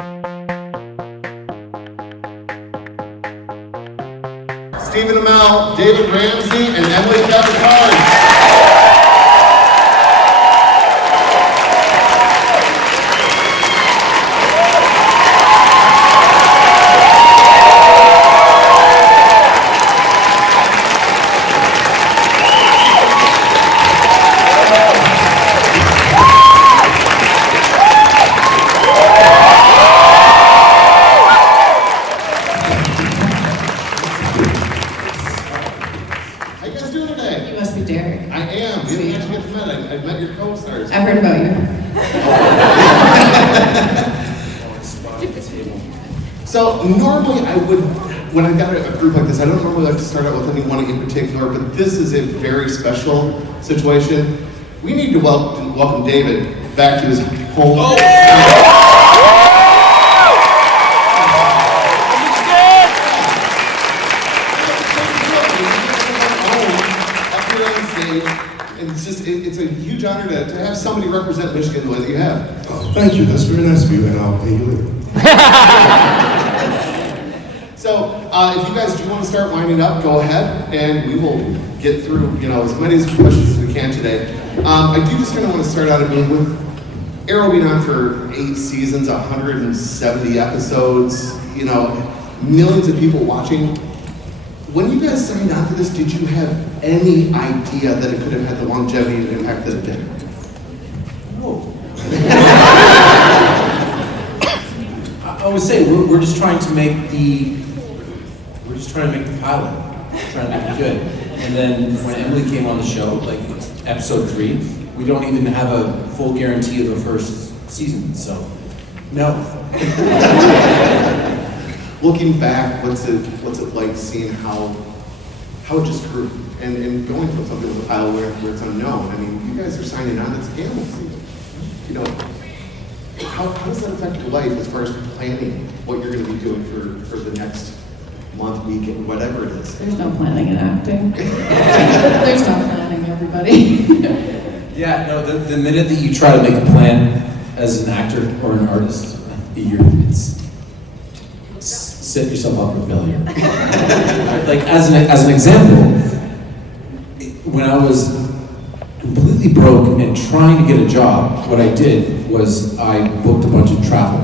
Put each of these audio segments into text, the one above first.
Stephen Amell, David Ramsey, and Emily Capricorn. I heard about you. So normally I would, when I got a group like this, I don't normally like to start out with anyone in particular, but this is a very special situation. We need to welcome David back to his home. It's a huge honor to have somebody represent Michigan the way that you have. Oh, thank you. That's very nice of you, and I'll pay you later. So, if you guys do want to start winding up, go ahead, and we will get through, as many questions as we can today. I do just kind of want to start out, with Arrow being on for 8 seasons, 170 episodes, millions of people watching. When you guys signed on for this, did you have any idea that it could have had the longevity and impact that it did? No. I would say we're just trying to make the pilot, trying to make it good. And then when Emily came on the show, like episode 3, we don't even have a full guarantee of the first season, so no. Looking back, what's it like seeing how it just grew and going from something with a pilot where it's unknown? I mean, you guys are signing on, it's animal season. How does that affect your life as far as planning what you're going to be doing for the next month, week, and whatever it is? There's no planning in acting. There's no planning, everybody. Yeah, no, the minute that you try to make a plan as an actor or an artist, set yourself up for failure. Like as an example, when I was completely broke and trying to get a job, what I did was I booked a bunch of travel.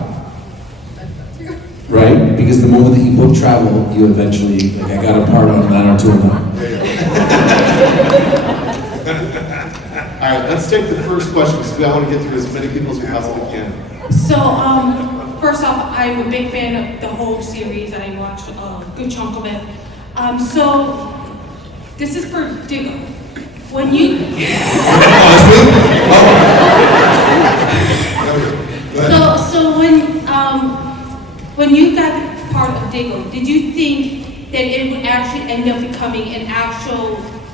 Right? Because the moment that you book travel, you eventually, I got a part on that or two of them. All right, let's take the first question because we all want to get through as many people as we possibly can. So, first off, I'm a big fan of the whole series, and I watched a good chunk of it. So, this is for Diggle. When you... So when you got part of Diggle, did you think that it would actually end up becoming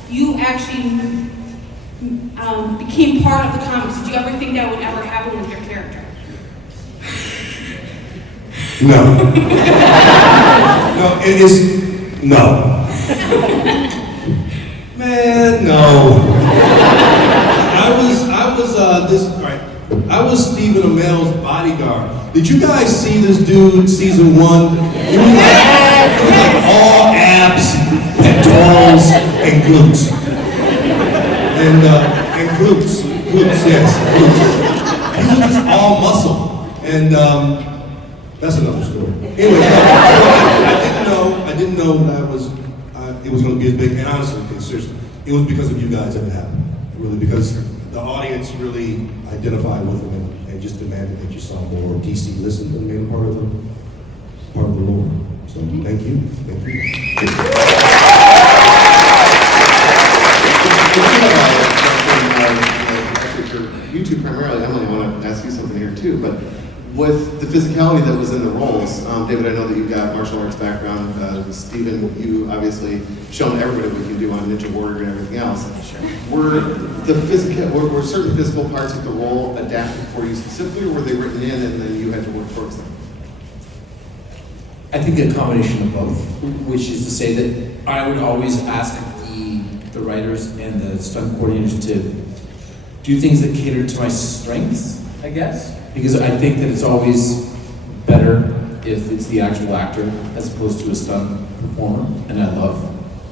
you actually became part of the comics? Did you ever think that would ever happen with your character? No. No. Man, no. I was Stephen Amell's bodyguard. Did you guys see this dude season 1? It was like all abs, pectorals, and glutes. And glutes, yes, glutes. He was just all muscle. And that's another story. Anyway, I didn't know that it was going to be as big. And honestly, seriously, it was because of you guys that it happened. Really, because the audience really identified with him and just demanded that you saw more. DC listened and made him part of the lore. So thank you. Actually, for YouTube primarily, Emily, I want to ask you something here too. But with the physicality that was in the roles, David, I know that you've got martial arts background. Stephen, you obviously shown everybody what you can do on Ninja Warrior and everything else. Sure. Were certain physical parts of the role adapted for you specifically, or were they written in and then you had to work towards them? I think a combination of both, which is to say that I would always ask the writers and the stunt coordinators to do things that cater to my strengths, I guess. Because I think that it's always better if it's the actual actor as opposed to a stunt performer, and I love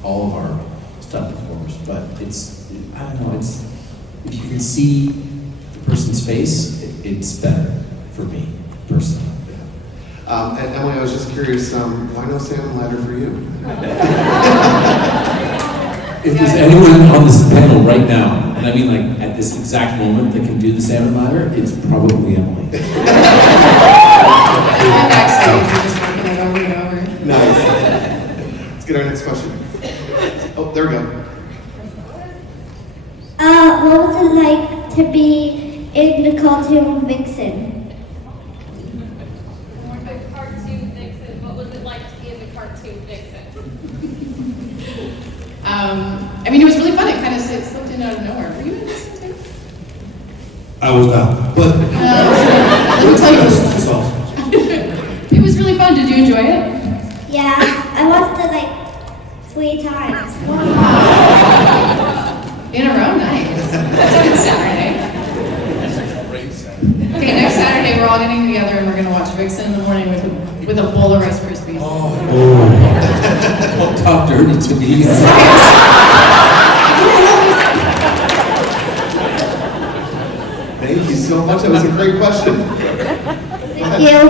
all of our stunt performers, but I don't know, if you can see the person's face, it's better for me, personally. And Emily, I was just curious, why no salmon ladder for you? If there's anyone on this panel right now, and I mean like at this exact moment that can do the salmon ladder, it's probably Emily. I'm backstage, we're just working it over and over. Nice. Let's get our next question. Oh, there we go. What was it like to be in the cartoon Vixen? A cartoon Vixen. What was it like to be in the cartoon Vixen? I mean, it was really fun. It kind of slipped in out of nowhere. Were you in this too? I was not, but Let me tell you, it's awesome. it was really fun. Did you enjoy it? Yeah, I watched it like 3 times. In a row? Nice. That's a good Saturday. Okay, next Saturday we're all getting together and we're going to watch Vixen in the morning with a bowl of Rice Krispies. Don't talk dirty to me. Thank you so much. That was a great question. Thank you.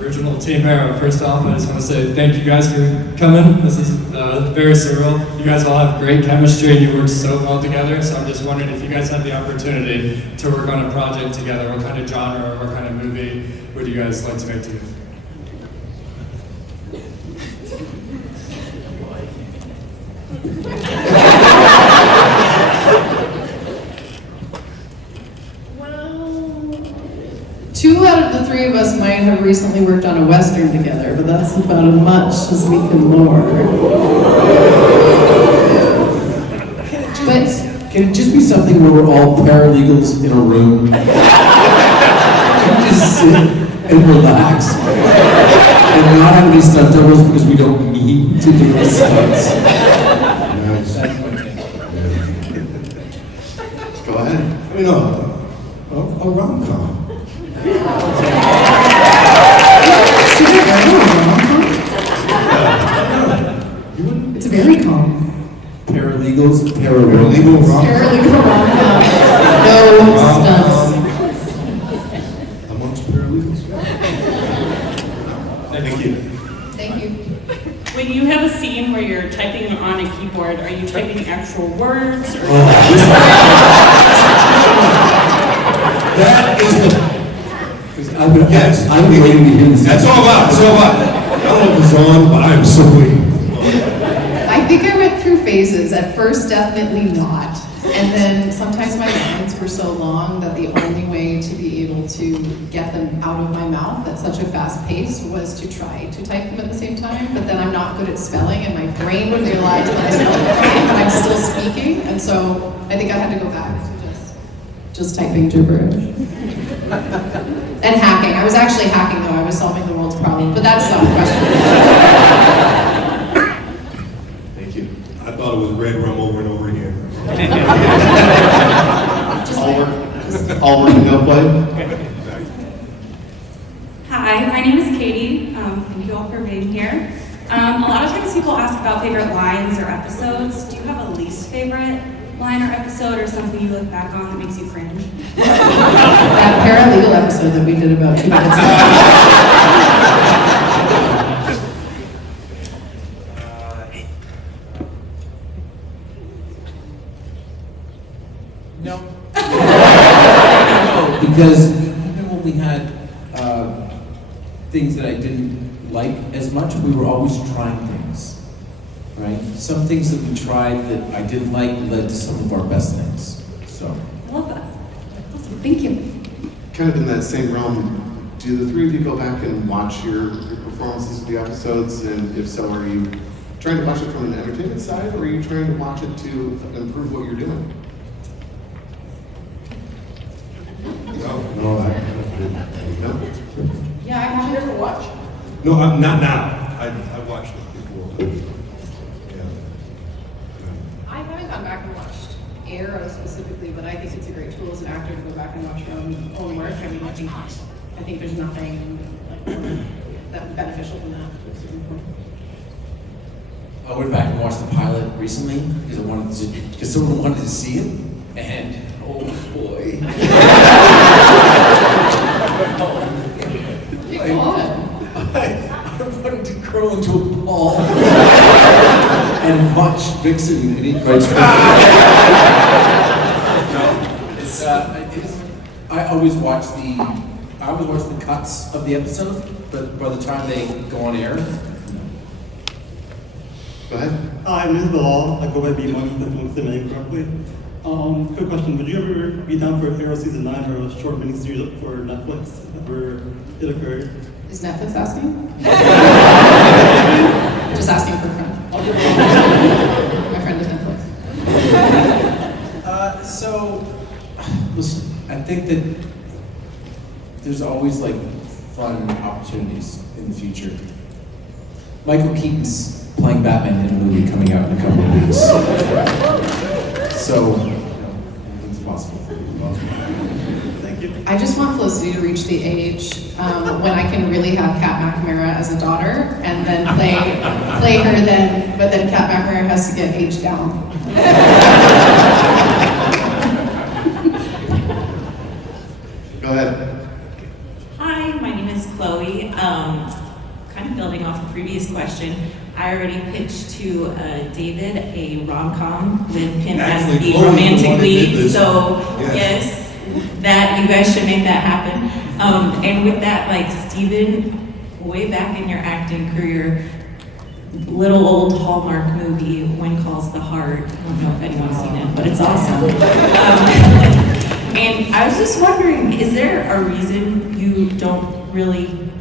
Original Team Arrow. First off, I just want to say thank you guys for coming. This is very surreal. You guys all have great chemistry and you work so well together. So I'm just wondering if you guys had the opportunity to work on a project together, what kind of genre or what kind of movie would you guys like to make together? Two out of the 3 of us might have recently worked on a Western together, but that's about as much as we can lure. Can it just be something where we're all paralegals in a room? Can we just sit and relax? And not have any stunt doubles because we don't need to do the stunts? Nice. Go ahead. I mean, a rom-com. It's very calm. Paralegals, Paralegal rom-com. Paralegal rom-com. No stunts. Amongst paralegals. Thank you. Thank you. When you have a scene where you're typing on a keyboard, are you typing actual words or? That is the. I've been waiting to hear this. That's all about. That's all about. I don't know if it's on, but I am so waiting. I think I went through phases. At first, definitely not. And then sometimes my lines were so long that the only way to be able to get them out of my mouth at such a fast pace was to try to type them at the same time. But then I'm not good at spelling, and my brain would realize that I spelled it wrong, but I'm still speaking. And so I think I had to go back to just typing gibberish. And hacking. I was actually hacking, though. I was solving the world's problem. But that's not the question. Thank you. I thought it was red rum over and over again. All working, no play? Hi, my name is Katie. Thank you all for being here. A lot of times people ask about favorite lines or episodes. Do you have a least favorite line or episode or something you look back on that makes you cringe? That paralegal episode that we did about 2 minutes ago. No. Because even when we had things that I didn't like as much, we were always trying things, right? Some things that we tried that I didn't like led to some of our best things, so. I love that. Awesome, thank you. Kind of in that same realm, do the 3 of you go back and watch your performances of the episodes? And if so, are you trying to watch it from an entertainment side, or are you trying to watch it to improve what you're doing? No, No? Yeah, I have never watched. no, I'm not now. I watched it before. Yeah. I haven't gone back and watched Arrow specifically, but I think it's a great tool as an actor to go back and watch your own work. I mean, I think not. I think there's nothing like that beneficial from that to a certain point. I went back and watched the pilot recently because someone wanted to see it, and oh boy. I wanted to curl into a ball and watch Vixen and eat rice cream. I always watch the cuts of the episodes, but by the time they go on air. Go ahead. Hi, my name is Bilal. I go by B-Money, if I pronounced the name correctly. Quick question, would you ever be down for Arrow Season 9 or a short miniseries for Netflix if it occurred? Is Netflix asking? Just asking for a friend. My friend is Netflix. So, listen, I think that there's always like fun opportunities in the future. Michael Keaton's playing Batman in a movie coming out in a couple of weeks. So, anything's possible. Thank you. I just want Felicity to reach the age when I can really have Kat McNamara as a daughter and then play her then, but then Kat McNamara has to get aged down. Go ahead. Hi, my name is Chloe. Kind of building off a previous question, I already pitched to David a rom-com with him as Actually, the Chloe was the romantic one that did lead. this. So Yes. yes, that you guys should make that happen. And with that, like Steven, way back in your acting career, little old Hallmark movie, When Calls the Heart. I don't know if anyone's seen it, but it's awesome. And I was just wondering, is there a reason you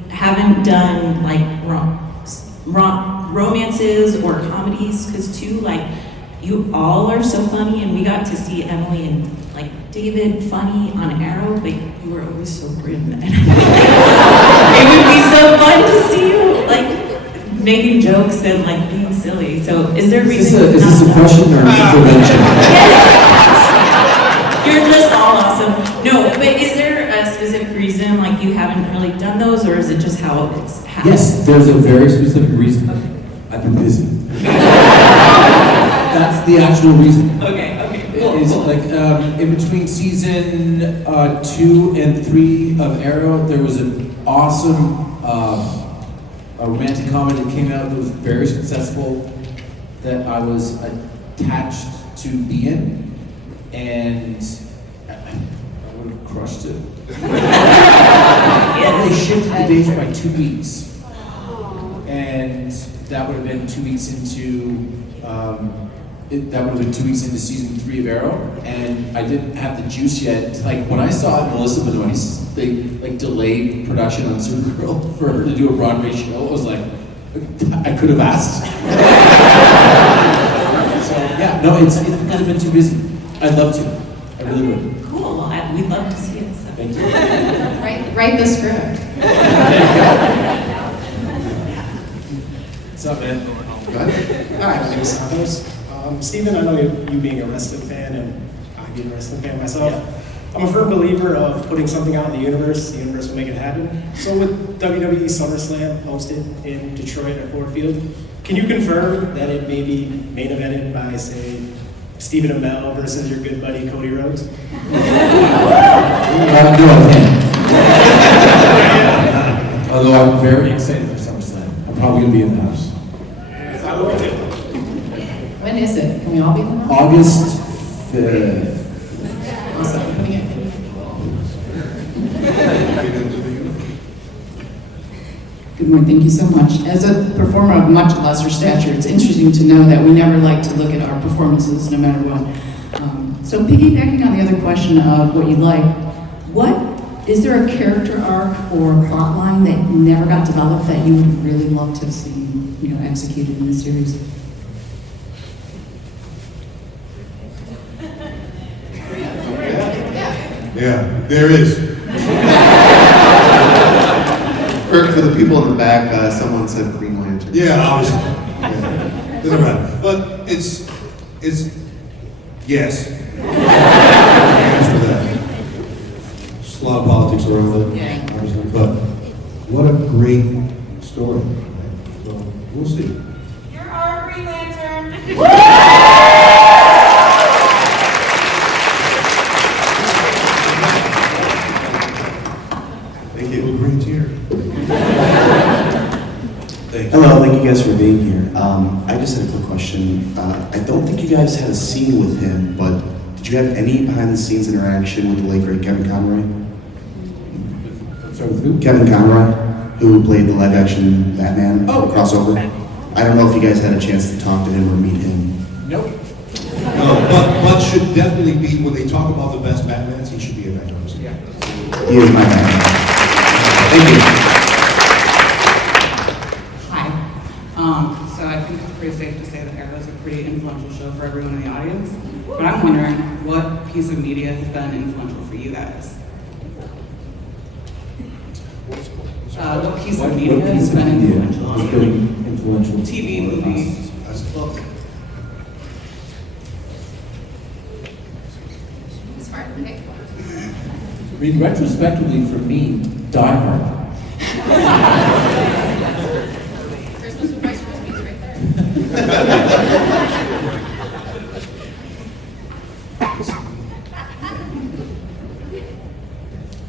haven't done like romances or comedies? Because too, like, you all are so funny, and we got to see Emily and like David funny on Arrow, but you were always so grim. And it would be so fun to see you like making jokes and like being silly. So is there a reason? Is this a question or an intervention? You're just all awesome. No, but is there a specific reason like you haven't really done those, or is it just how it's happened? Yes, there's a very specific reason. I've been busy. That's the actual reason. Okay, cool. It's like in between season 2 and 3 of Arrow, there was an awesome a romantic comedy that came out that was very successful that I was attached to be in, and I would have crushed it. They shifted the dates by 2 weeks, and that would have been 2 weeks into that would have been 2 weeks into season 3 of Arrow, and I didn't have the juice yet. Like when I saw Melissa Benoist, they like delayed production on Supergirl for her to do a Broadway show. It was like I could have asked. So yeah, no, it's because I've been too busy. I'd love to. I really would. Cool. Well, we'd love to see it. So. Thank you. Write the script. What's up, man? Go ahead. Hi, my name is Santos. Steven, I know you being a wrestling fan, and I being a wrestling fan myself. I'm a firm believer of putting something out in the universe will make it happen. So with WWE SummerSlam hosted in Detroit at Ford Field, can you confirm that it may be main evented by, say, Stephen Amell versus your good buddy Cody Rhodes? No, I can't. Although I'm very excited for SummerSlam. I'm probably going to be in the house. I will too. When is it? Can we all be in the house? August 5th. Awesome. Coming in. Good morning, thank you so much. As a performer of much lesser stature, it's interesting to know that we never like to look at our performances no matter what. So piggybacking on the other question of what you like, is there a character arc or plot line that never got developed that you would really love to have seen, executed in the series? Yeah, there is. For the people in the back, someone said Green Lantern. Yeah, obviously. Yeah. Doesn't matter. But it's yes. Answer that. Slot lot of politics around it, Yeah. obviously, but what a great story. Right? So we'll see. You're our Green Lantern. Thank you. A green tear. Thank you. Hello, thank you guys for being here. I just had a quick question. I don't think you guys had a scene with him, but did you have any behind-the-scenes interaction with the late great Kevin Conroy? Sorry, with who? Kevin Conroy, who played the live-action Batman crossover. I don't know if you guys had a chance to talk to him or meet him. Nope. No, but should definitely be, when they talk about the best Batmans, he should be in that conversation. He is my Batman. Thank you. Hi. So I think it's pretty safe to say that Arrow is a pretty influential show for everyone in the audience. But I'm wondering what piece of media has been influential for you guys? What piece of media has been influential on you? TV, movie, book. Smart, okay. I mean, retrospectively, for me, Die Hard. Christmas with Rice Krispies right there.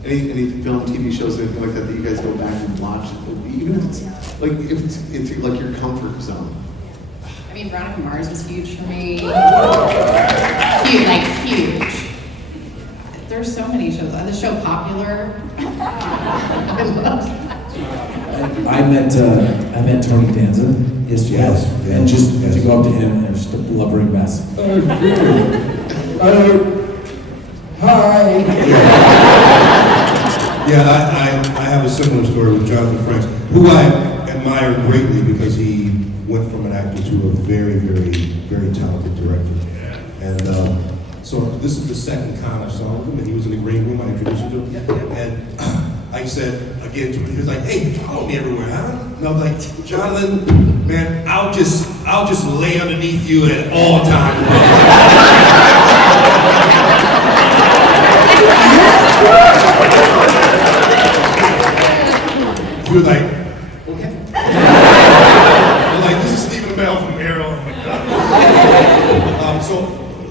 Any film, TV shows, anything like that that you guys go back and watch, even if it's into like your comfort zone? I mean, Veronica Mars was huge for me. Huge. There's so many shows. The show Popular. I love I met Tony Danza yesterday, Yes, and just yes. to go up to him and just a blubbering mess. Hi. Yeah, I have a similar story with Jonathan Frakes, who I admire greatly because he went from an actor to a very, very, very talented director. And so this is the second con I saw with him, and he was in the green room. I introduced him to him, and I said again to him, he was like, "Hey, follow me everywhere, huh?" And I was like, "Jonathan, man, I'll just lay underneath you at all times." He was like, okay. I'm like, this is Stephen Bell from Arrow. Oh my God.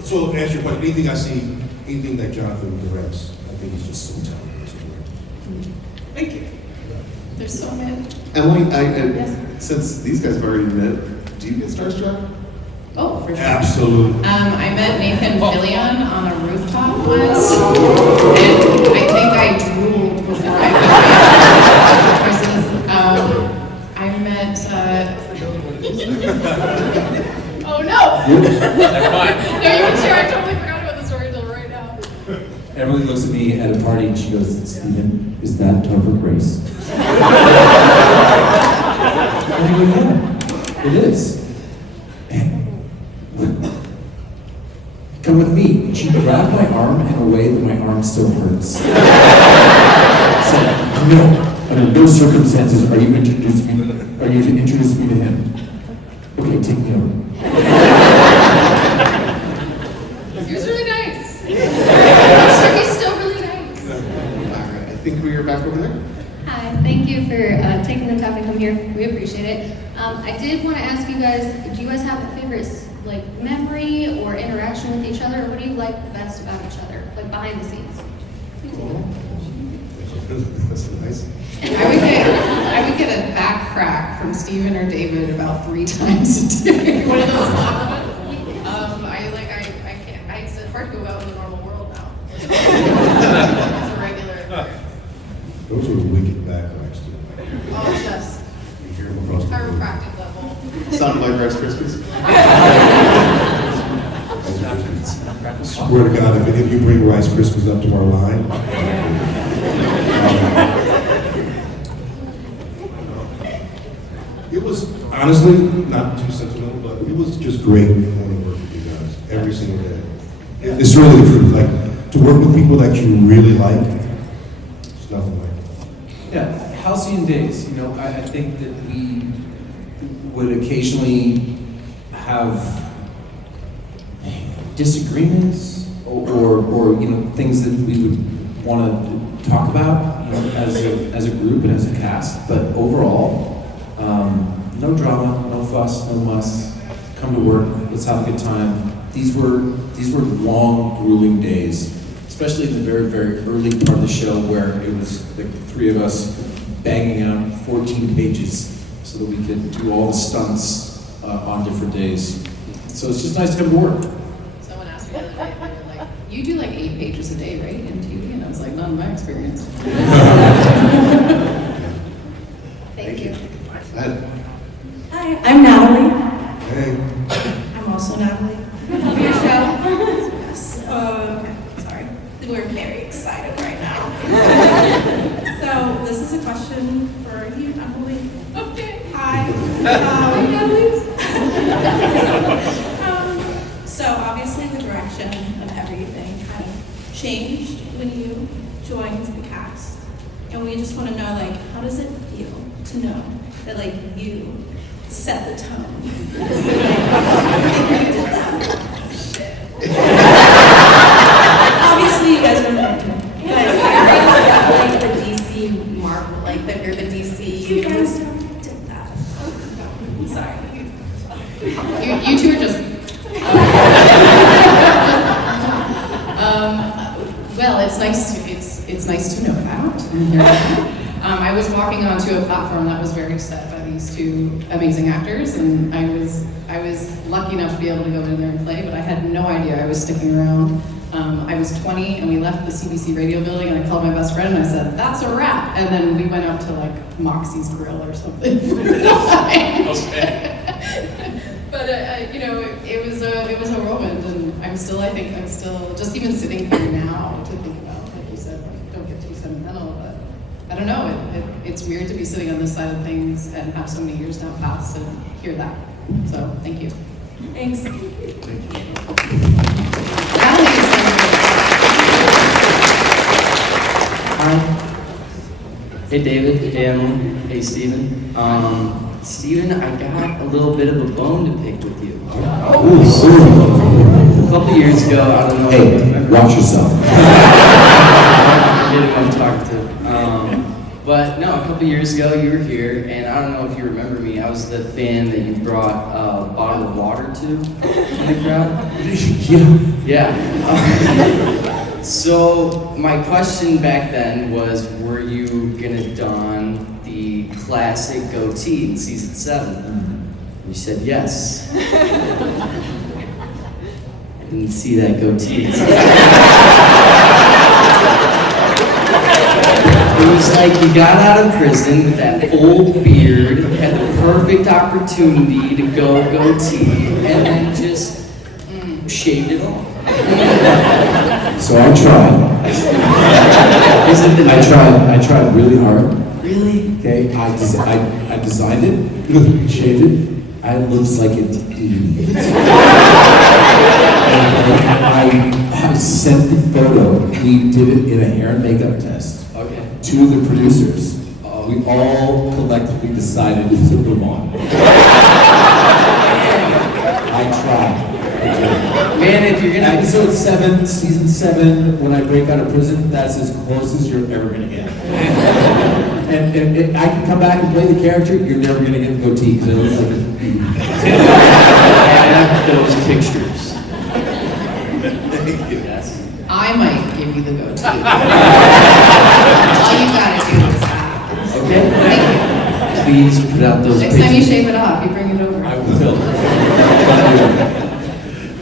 So to answer your question, anything I see, anything that Jonathan directs, I think he's just so talented. Thank you. There's so many. Emily, Yes. since these guys have already met, do you get starstruck? Oh, for sure. Absolutely. I met Nathan Fillion on a rooftop once, and I think I drooled before I met Christmas. I met, oh no! Never mind. No, you were sure. I totally forgot about the story until right now. Emily looks at me at a party and she goes, "Steven, is that Topher Grace?" And I go, "Yeah, it is." Come with me. She grabbed my arm in a way that my arm still hurts. Said, "No, under no circumstances are you to introduce me to him." Okay, take me over. He was really nice. He's still really nice. Alright, I think we are back over there. Hi, thank you for taking the time to come here. We appreciate it. I did want to ask you guys, do you guys have a favorite memory or interaction with each other? Or what do you like best about each other, like behind the scenes? That's nice. I would get a back crack from Steven or David about 3 times a day. One of those compliments. I can't. It's hard to go out in the normal world now. It's a regular. Those are wicked backracks too. Oh, just You hear them across the room. chiropractic level. Sounded like Rice Krispies. Swear to God, if any of you bring Rice Krispies up to our line, it was honestly not too sentimental, but it was just great going to work with you guys every single day. It's really the truth. Like to work with people that you really like, it's nothing like it. Yeah, halcyon days. I think that we would occasionally have disagreements or things that we would want to talk about, you know, as a group and as a cast. But overall, no drama, no fuss, no muss. Come to work, let's have a good time. These were long, grueling days, especially in the very, very early part of the show where it was like the three of us banging out 14 pages so that we could do all the stunts on different days. So it's just nice to come to work. Someone asked me the other day, they were like, you do like 8 pages a day, right, in TV? And I was like, not in my experience. Thank you. Hi, I'm Natalie. Hey. I'm also Natalie. Love your show. Yes. Sorry. We're very excited right now. So this is a question for you, Natalie. Okay. Hi. Hi, Natalie. So obviously the direction of everything kind of changed when you joined the cast. And we just want to know, like, how does it feel to know that, like, you set the tone? You did that. Obviously, you guys were meant to. Like the DC Marvel, like that you're the DC. You guys did that. Sorry. You two are just. Well, it's nice to know that. I was walking onto a platform that was very set by these two amazing actors, and I was lucky enough to be able to go in there and play, but I had no idea I was sticking around. I was 20 and we left the CBC radio building and I called my best friend and I said, that's a wrap. And then we went out to like Moxie's Grill or something. Okay. But you know, it was a whirlwind, and I'm still just even sitting here now to think about, like you said, like, don't get too sentimental, but I don't know, it's weird to be sitting on this side of things and have so many years now pass and hear that. So thank you. Thanks. Hi. Hey David, hey Emily, hey Steven. Steven, I got a little bit of a bone to pick with you. A couple years ago, I don't know. Hey, watch yourself. I forget who I'm talking to. But no, a couple years ago you were here, and I don't know if you remember me. I was the fan that you brought a bottle of water to in the crowd. Yeah. So my question back then was, were you gonna don the classic goatee in season 7? You said yes. I didn't see that goatee. It was like you got out of prison with that full beard, had the perfect opportunity to go goatee, and then just shaved it off. So I tried. I tried really hard. Really? Okay, I designed it, shaved it. I looks like an idiot. I sent the photo. We did it in a hair and makeup test. Okay. To the producers. We all collectively decided to move on. I tried. Man, if you're gonna Episode 7, season 7, when I break out of prison, that's as close as you're ever gonna get. And I can come back and play the character, you're never gonna get the goatee because I look like an idiot. I have those pictures. Yes. I might give you the goatee. All you gotta do is ask. Okay. Thank you. Please put out those Next pictures. time you shave it off, you bring it over. I will.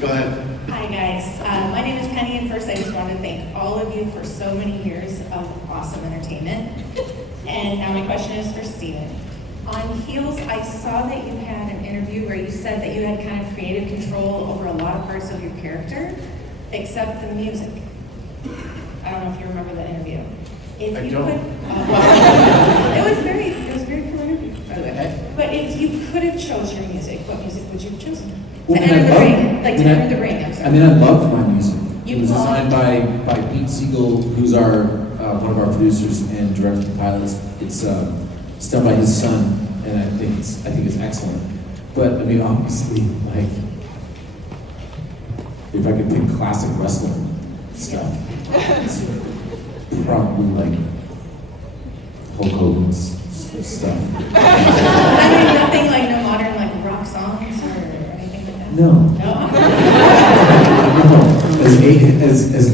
Go ahead. Hi guys, my name is Penny, and first I just want to thank all of you for so many years of awesome entertainment. And now my question is for Steven. On Heels, I saw that you had an interview where you said that you had kind of creative control over a lot of parts of your character, except the music. I don't know if you remember that interview. If you could, it was very cool interview, by the way. But if you could have chose your music, what music would you have chosen? Well, To Enter the Ring, like to Enter the Ring, I'm sorry. I mean, I love my music. You It was love- designed by Pete Siegel, who's our one of our producers and director of pilots. It's done by his son, and I think it's excellent. But I mean, obviously, like, if I could pick classic wrestling stuff, it's probably like Hulk Hogan's stuff. I mean, nothing like no modern like rock songs or anything like that? No. No? No. As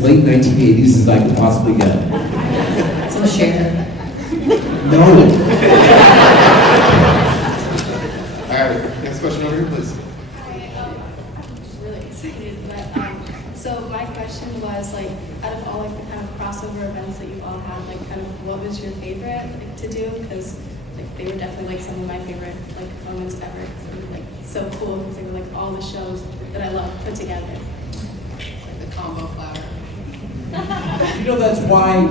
late 1980s as I could possibly get. So share. No. All right, next question over here, please. I'm just really excited, but so my question was like, out of all like the kind of crossover events that you've all had, like kind of what was your favorite like, to do? Because like they were definitely like some of my favorite like moments ever. They were like so cool because they were like all the shows that I love put together. Like the combo flower. You know, that's why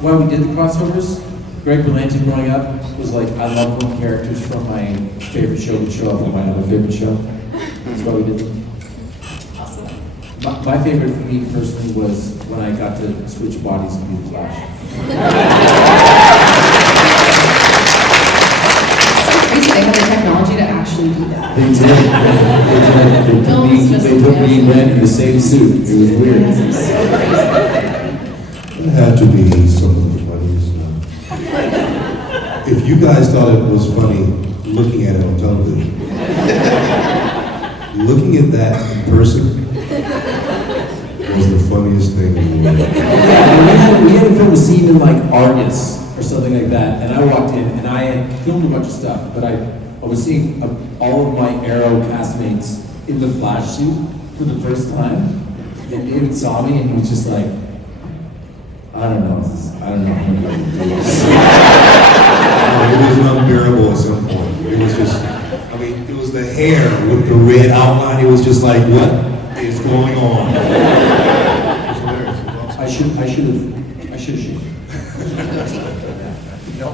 we did the crossovers. Greg Berlanti growing up was like, I love when characters from my favorite show would show up on my other favorite show. That's why we did them. Awesome. My favorite for me personally was when I got to switch bodies and be the Flash. Crazy, they had the technology to actually do that. They did. They put me and Ren in the same suit. It was weird. It had to be some of the funniest stuff. If you guys thought it was funny looking at it on television, looking at that in person was the funniest thing in the world. Yeah, we had to film a scene in like Argus or something like that, and I walked in and I had filmed a bunch of stuff, but I was seeing all of my Arrow castmates in the Flash suit for the first time, and David saw me and he was just like, I don't know. It was unbearable at some point. It was just, I mean, it was the hair with the red outline. It was just like, what is going on? It was hilarious. It was awesome. I should have shoot. No.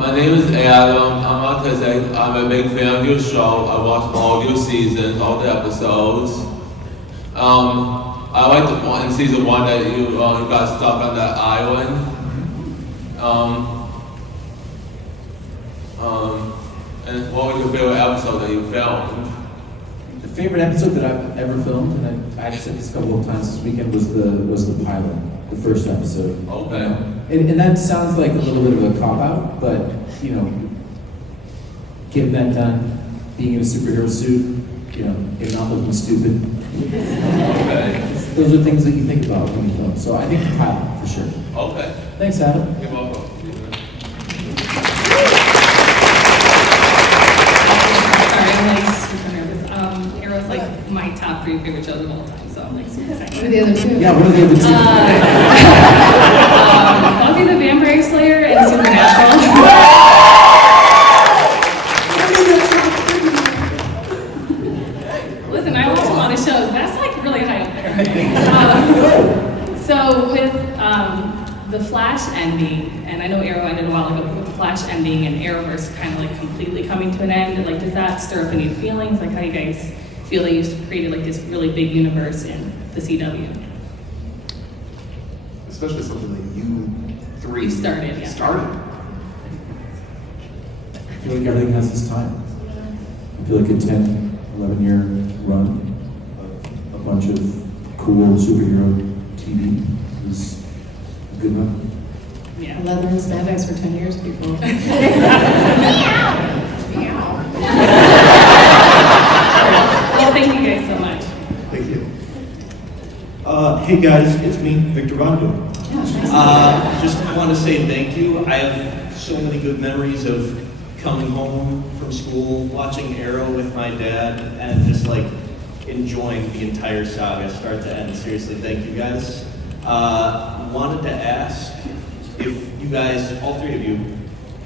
My name is Adam. I'm a big fan of your show. I watched all your seasons, all the episodes. I liked the one in season 1 that you got stuck on that island. And what was your favorite episode that you filmed? The favorite episode that I've ever filmed, and I've said this a couple of times this weekend, was the pilot, the first episode. Okay. And that sounds like a little bit of a cop-out, but, you know, getting that done, being in a superhero suit, you know, it not looking stupid. Okay. Those are things that you think about when you film. So I think the pilot, for sure. Okay. Thanks, Adam. You're welcome. Sorry, I'm like super nervous. Arrow's like my top 3 favorite shows of all time, so I'm like super excited. What are the other 2? Yeah, what are the other 2? Buffy the Vampire Slayer and Supernatural. Listen, I watch a lot of shows. That's like really high up there. So with the Flash ending, and I know Arrow ended a while ago, but with the Flash ending and Arrowverse kind of like completely coming to an end, like does that stir up any feelings? Like how do you guys feel that you created like this really big universe in the CW? Especially something that you 3 started. I feel like everything has its time. I feel like a 10, 11-year run of a bunch of cool superhero TV is a good run. Yeah. Leather and spandex for 10 years, people. Well, thank you guys so much. Thank you. Hey guys, it's me, Victor Rondo. Just want to say thank you. I have so many good memories of coming home from school, watching Arrow with my dad, and just like enjoying the entire saga, start to end. Seriously, thank you guys. Wanted to ask if you guys, all 3 of you,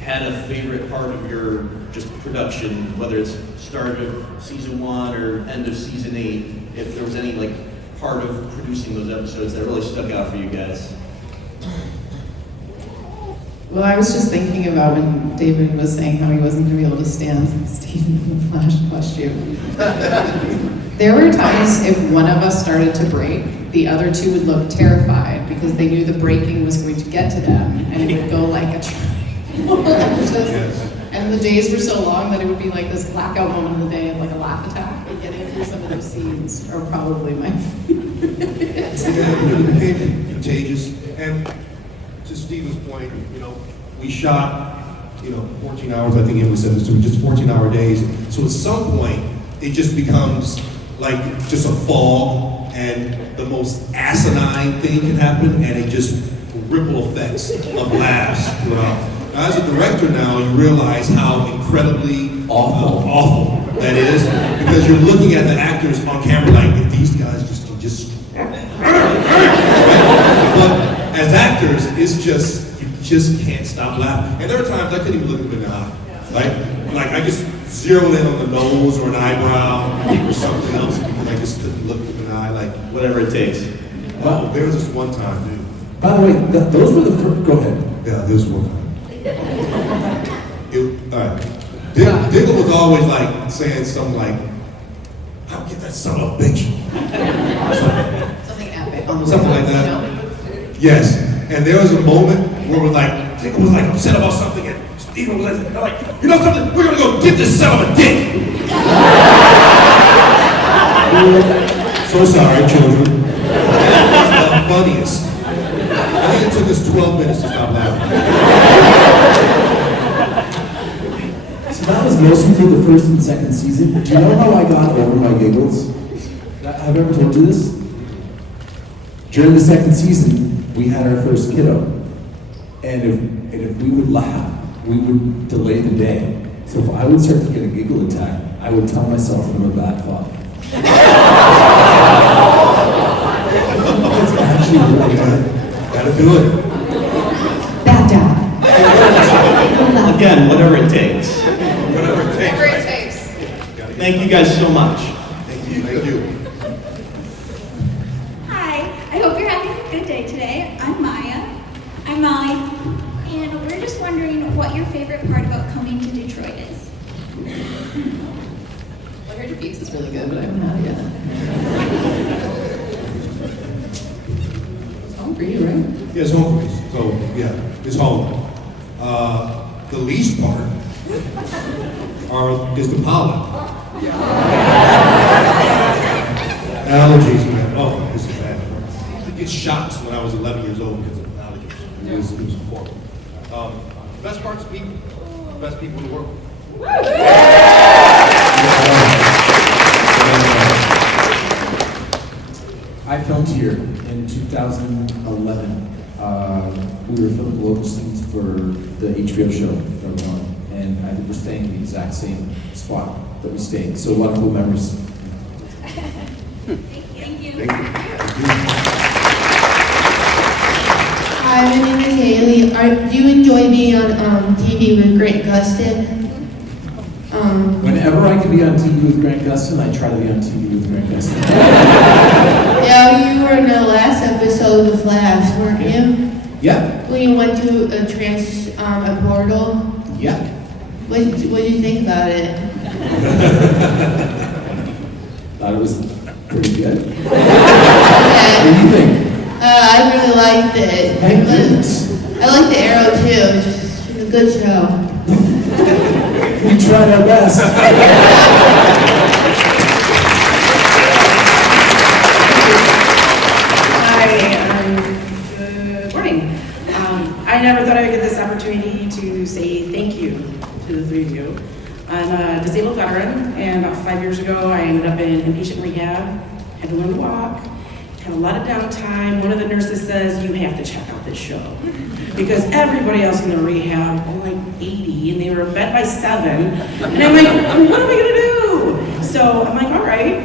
had a favorite part of your just production, whether it's start of season 1 or end of season 8, if there was any like part of producing those episodes that really stuck out for you guys. Well, I was just thinking about when David was saying how he wasn't going to be able to stand Stephen in the Flash costume. There were times if one of us started to break, the other 2 would look terrified because they knew the breaking was going to get to them and it would go like a and the days were so long that it would be like this blackout moment of the day of like a laugh attack, like getting through some of those scenes are probably my favorite. It became contagious. And to Steven's point, we shot, 14 hours, I think Emily said this too, just 14-hour days. So at some point, it just becomes like just a fog, and the most asinine thing can happen, and it just ripple effects of laughs throughout. Now, as a director now, you realize how incredibly awful that is, because you're looking at the actors on camera like, if these guys can just. But as actors, it's just, you just can't stop laughing. And there are times I couldn't even look them in the eye. Like I just zero in on the nose or an eyebrow or something else because I just couldn't look them in the eye, like whatever it takes. Oh, there was this one time, dude. By the way, those were the first. Go ahead. Yeah, there was one time. All right. Diggle was always like saying something like, "I'll get that son of a bitch." Something epic. Something like that. Yes. And there was a moment where it was like, Diggle was like upset about something, and Steven was like, you know something? We're gonna go get this son of a dick. So sorry, children. That's the funniest. I think it took us 12 minutes to stop laughing. So that was mostly for the first and second season. Do you know how I got over my giggles? Have I ever told you this? During the second season, we had our first kiddo. And if we would laugh, we would delay the day. So if I would start to get a giggle attack, I would tell myself I'm a bad father. It's actually really good. Gotta do it. Bad dad. Again, whatever it takes. Whatever it takes. Whatever it takes. Thank you guys so much. Thank you. Thank you. Hi, I hope you're having a good day today. I'm Maya. I'm Molly. And we're just wondering what your favorite part about coming to Detroit is. I heard your pizza's really good, but I haven't had it yet. It's home for you, right? Yeah, it's home for me. So, yeah, it's home. The least part is the pollen. Allergies, man. Oh, this is bad. I used to get shots when I was 11 years old because of allergies. It was horrible. Best part's people. Best people in the world. I filmed here in 2011. We were filming local scenes for the HBO show that we're on, and I think we're staying in the exact same spot that we stayed. So a lot of cool memories. Thank you. Hi, my name is Haley. Do you enjoy being on TV with Grant Gustin? Whenever I can be on TV with Grant Gustin, I try to be on TV with Grant Gustin. Yeah, you were in the last episode of Flash, weren't you? Yeah. When you went to a portal? Yeah. What did you think about it? Thought it was pretty good. Okay. What do you think? I really liked it. Thank goodness. I like the Arrow too. It's a good show. We tried our best. Good morning. I never thought I would get this opportunity to say thank you to the three of you. I'm a disabled veteran, and about 5 years ago, I ended up in inpatient rehab, had to learn to walk, had a lot of downtime. One of the nurses says, you have to check out this show. Because everybody else in the rehab were like 80, and they were in bed by 7. And I'm like, what am I gonna do? So I'm like, all right.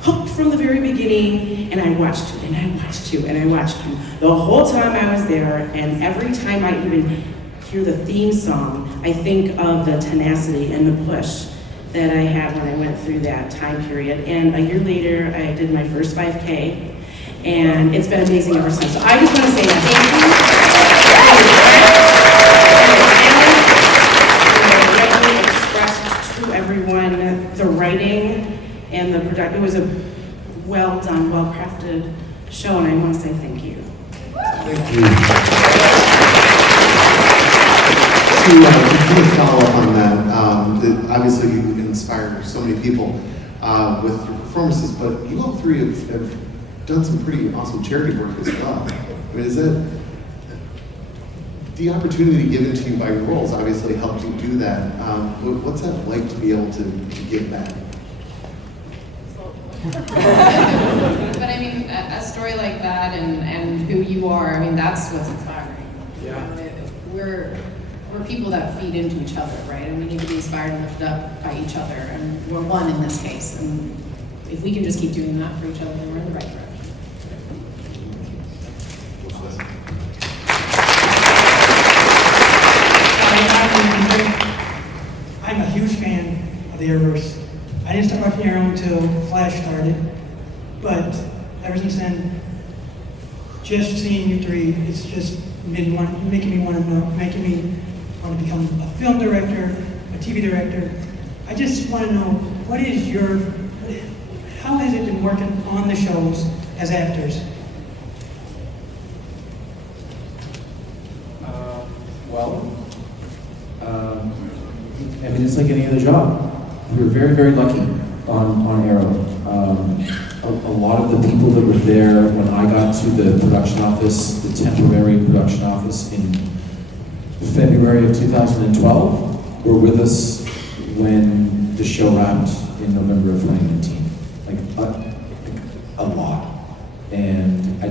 Hooked from the very beginning, and I watched you, and I watched you, and I watched you the whole time I was there, and every time I even hear the theme song, I think of the tenacity and the push that I had when I went through that time period. And a year later, I did my first 5K, and it's been amazing ever since. So I just want to say that thank you. Expressed to everyone the writing and the production. It was a well done, well crafted show, and I want to say thank you. Thank you. To follow up on that, obviously you inspire so many people with your performances, but you all three have done some pretty awesome charity work as well. I mean, is that the opportunity given to you by your roles obviously helped you do that? What's that like to be able to give back? But I mean, a story like that and who you are, I mean, that's what's inspiring. Yeah. We're people that feed into each other, right? And we need to be inspired and lifted up by each other, and we're one in this case. And if we can just keep doing that for each other, then we're in the right direction. I'm a huge fan of the Arrowverse. I didn't start watching Arrow until Flash started, but ever since then, just seeing you three, it's just making me want to become a film director, a TV director. I just want to know, how has it been working on the shows as actors? I mean, it's like any other job. We were very, very lucky on Arrow. A lot of the people that were there when I got to the production office, the temporary production office in February of 2012, were with us when the show wrapped in November of 2019. Like a lot. And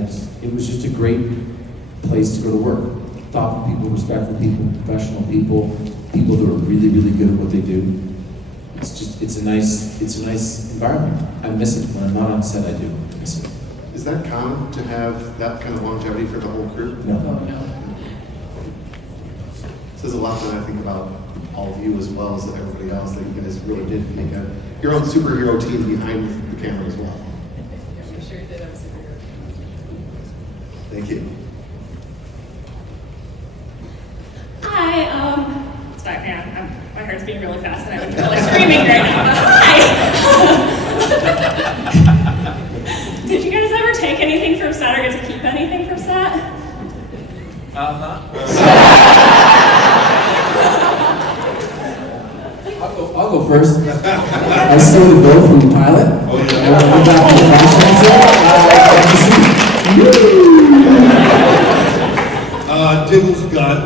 it was just a great place to go to work. Thoughtful people, respectful people, professional people, people that are really, really good at what they do. It's a nice environment. I miss it. When I'm not on set, I do miss it. Is that common to have that kind of longevity for the whole crew? No. Says a lot when I think about all of you as well as everybody else, that you guys really did make your own superhero team behind the camera as well. We sure did have a superhero. Thank you. Hi, sorry, man, my heart's beating really fast and I would feel like screaming right now. Hi. Did you guys ever take anything from set or get to keep anything from set? I'll go first. I stole the bill from the pilot. Oh, yeah. And when I went back to the fashion Diggle's gun.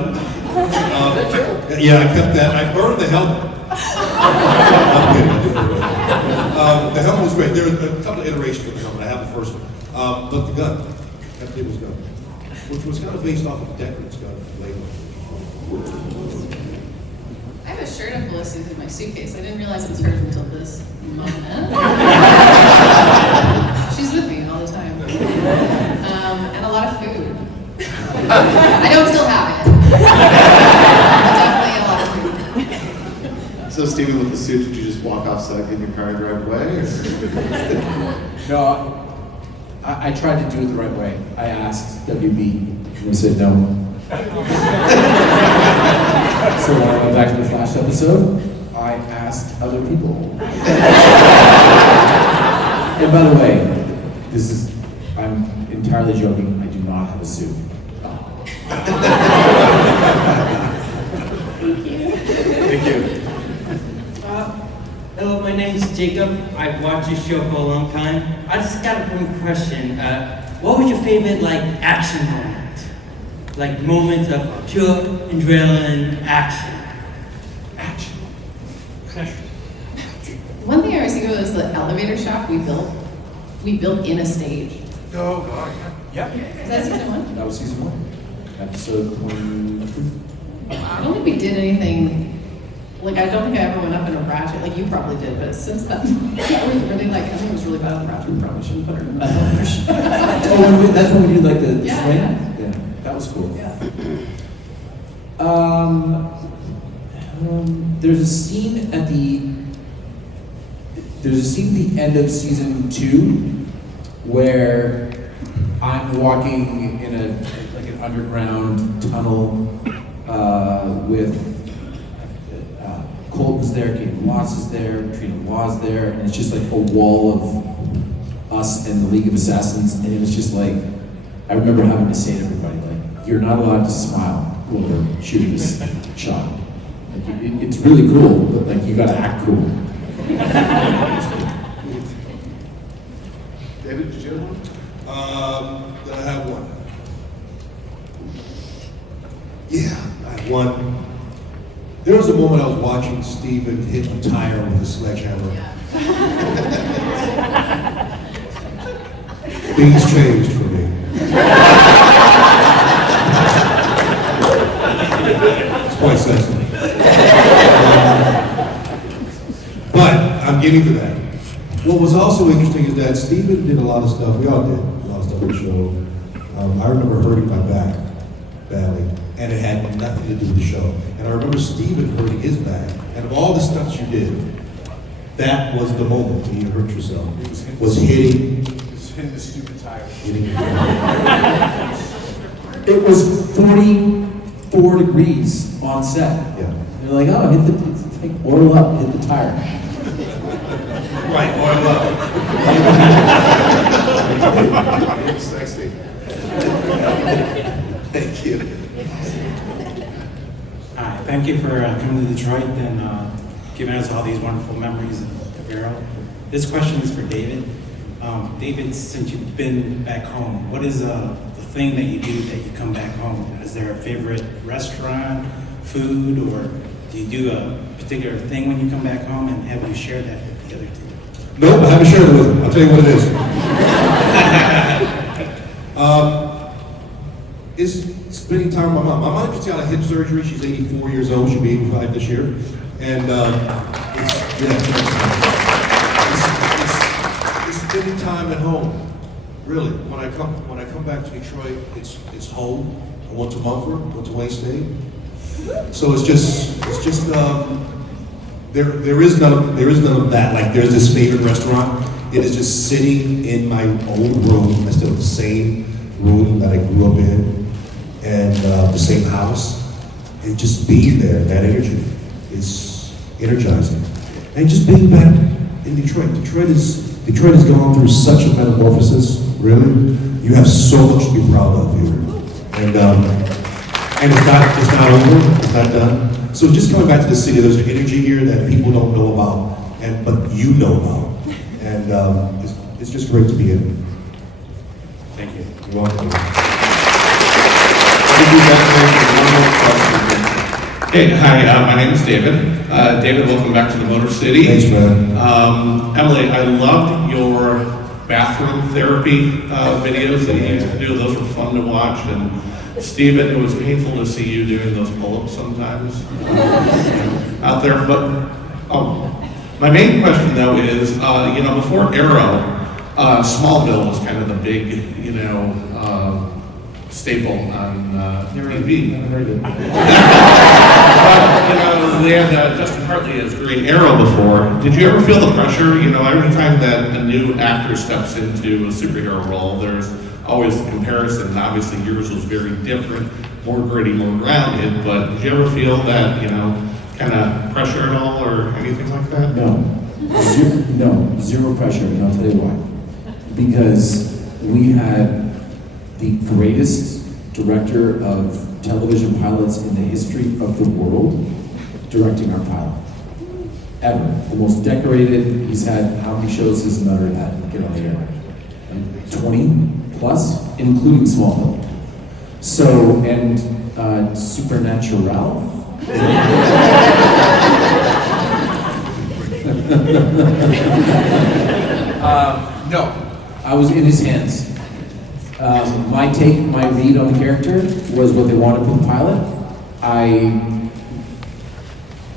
Yeah, I kept that. I burned the helmet. I'm kidding. The helmet was great. There were a couple of iterations of the helmet. I have the first one. But the gun, that Diggle's gun, which was kind of based off of Deckard's gun later. I have a shirt of Felicity's in my suitcase. I didn't realize it was hers until this moment. She's with me all the time. And a lot of food. I don't still have it. Definitely a lot of food. So Stephen, with the suit, did you just walk off set, get in your car and drive away? No, I tried to do it the right way. I asked WB, and they said no. So when I went back to the Flash episode, I asked other people. And by the way, I'm entirely joking, I do not have a suit. Thank you. Hello, my name is Jacob. I've watched your show for a long time. I just got one question. What was your favorite, action moment? Moment of pure adrenaline action. One thing I always think of is the elevator shop we built. We built in a stage. Oh, God. Yep. Is that season 1? That was season 1. Episode 22. I don't think we did anything. I don't think I ever went up in a ratchet. You probably did, but since then, that was really I think it was really bad on the ratchet. We probably shouldn't put her in the elevator shop. That's when we did the Yeah, swing? yeah. Yeah, that was cool. Yeah. There's a scene at the end of season 2 where I'm walking in an underground tunnel with Colton's there, Katie Watts is there, Trina Waugh's there, and it's just a wall of us and the League of Assassins, and it was just I remember having to say to everybody, you're not allowed to smile when we're shooting this shot. It's really cool, but you gotta act cool. Yeah, I had one. There was a moment I was watching Steven hit a tire with a sledgehammer. Things changed for me. It's quite sensitive. But I'm getting to that. What was also interesting is that Steven did a lot of stuff. We all did a lot of stuff on the show. I remember hurting my back badly, and it had nothing to do with the show. And I remember Steven hurting his back, and of all the stunts you did, that was the moment when you hurt yourself. Was hitting the stupid tire. It was 44 degrees on set. Yeah. They're like, oh, like, oil up, hit the tire. Right, oil up. Sexy. Thank you. Hi, thank you for coming to Detroit and giving us all these wonderful memories of Arrow. This question is for David. David, since you've been back home, what is the thing that you do that you come back home? Is there a favorite restaurant, food, or do you do a particular thing when you come back home, and have you shared that with the other two? Nope, I haven't shared it with him. I'll tell you what it is. Is spending time with my mom. My mom just got a hip surgery. She's 84 years old. She'll be 85 this year. And it's spending time at home. Really, when I come back to Detroit, it's home. I went to Mumford, went to Wayne State. So it's just there is none of that. Like, there's this favorite restaurant. It is just sitting in my own room. I still have the same room that I grew up in, and the same house, and just being there, that energy is energizing. And just being back in Detroit. Detroit has gone through such a metamorphosis. Really, you have so much to be proud of here, and it's not over. It's not done. So just coming back to the city, there's an energy here that people don't know about, but you know about, and it's just great to be in. Thank you. You're welcome. Hey, hi, my name is David. David, welcome back to the Motor City. Thanks, man. Emily, I loved your bathroom therapy videos that you used to do. Those were fun to watch. And Steven, it was painful to see you doing those pull-ups sometimes out there. But my main question, though, is, before Arrow, Smallville was kind of the big, staple on TV. Never heard of it. But, they had Justin Hartley as Green Arrow before. Did you ever feel the pressure? Every time that a new actor steps into a superhero role, there's always the comparison. Obviously, yours was very different, more gritty, more grounded. But did you ever feel that, kind of pressure at all, or anything like that? No, zero pressure, and I'll tell you why. Because we had the greatest director of television pilots in the history of the world directing our pilot. Ever. The most decorated. He's had, how many shows has another had? Get on the air. 20 plus, including Smallville. So, and Supernatural. No. I was in his hands. My read on the character was what they wanted from the pilot.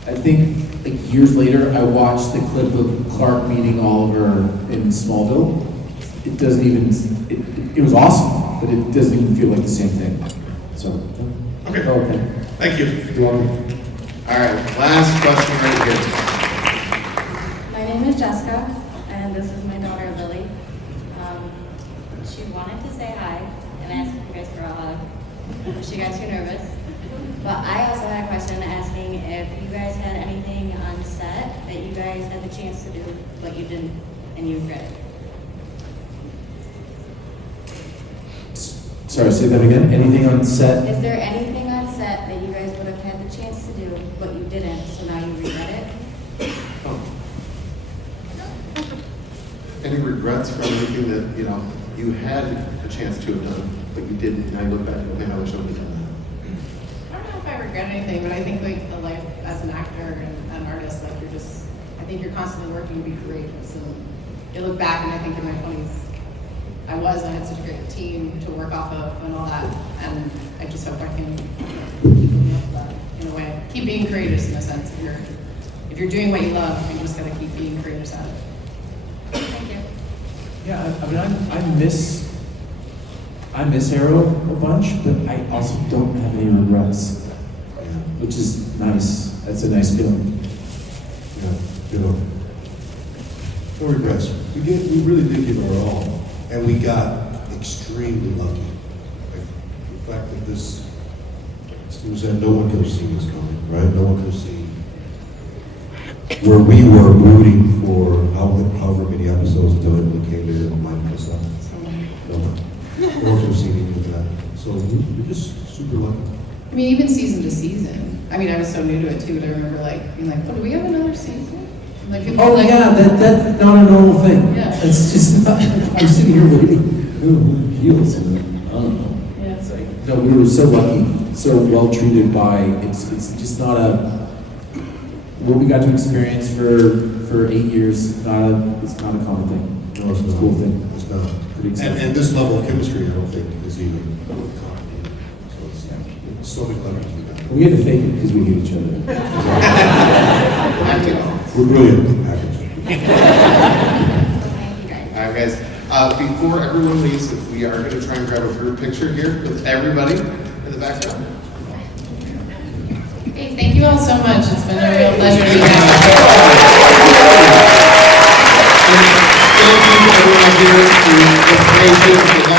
I think like years later, I watched the clip of Clark meeting Oliver in Smallville. It doesn't even, it was awesome, but it doesn't even feel like the same thing. So, okay. Okay. Thank you. You're welcome. All right, last question right here. My name is Jessica, and this is my daughter, Lily. She wanted to say hi and ask you guys for a hug. She got too nervous. But I also had a question asking if you guys had anything on set that you guys had the chance to do, but you didn't, and you regret it. Sorry, say that again. Anything on set? Is there anything on set that you guys would have had the chance to do, but you didn't, so now you regret it? Any regrets from anything that, you had a chance to have done, but you didn't, and I look back and go, man, I wish I would have done that? regret anything, but I think like the life as an actor and an artist, like I think you're constantly working to be courageous. And you look back, and I think in my 20s, I had such a great team to work off of and all that, and I just hope I can keep living up to that in a way. Keep being courageous in a sense. If you're doing what you love, you just gotta keep being courageous at it. Thank you. Yeah, I mean, I miss Arrow a bunch, but I also don't have any regrets, which is nice. That's a nice feeling. Yeah, no regrets. We really did give our all, and we got extremely lucky. Like, the fact that this, Steve said, no one could have seen this coming, right? No one could have seen where we were rooting for however many episodes until it came to Mike and stuff. No one could have seen any of that. So we're just super lucky. I mean, even season to season. I mean, I was so new to it too, but I remember being like, oh, do we have another season? Like, people Oh were like, yeah, that's not a normal thing. Yeah. It's just not, I'm sitting here waiting. Who heals? I don't know. Yeah, it's like, No, we were so lucky, so well treated by, it's just not what we got to experience for 8 years, it's not a common thing. No, it's a not. cool thing. It's not. Pretty exciting. And this level of chemistry, I don't think is even common. So it's so many levels we got. We had to fake it because we hate each other. We're brilliant actors. All right, guys. Before everyone leaves, we are going to try and grab a group picture here with everybody in the background. hey, thank you all so much. It's been a real pleasure to be back. Thank you to everyone here for the inspiration,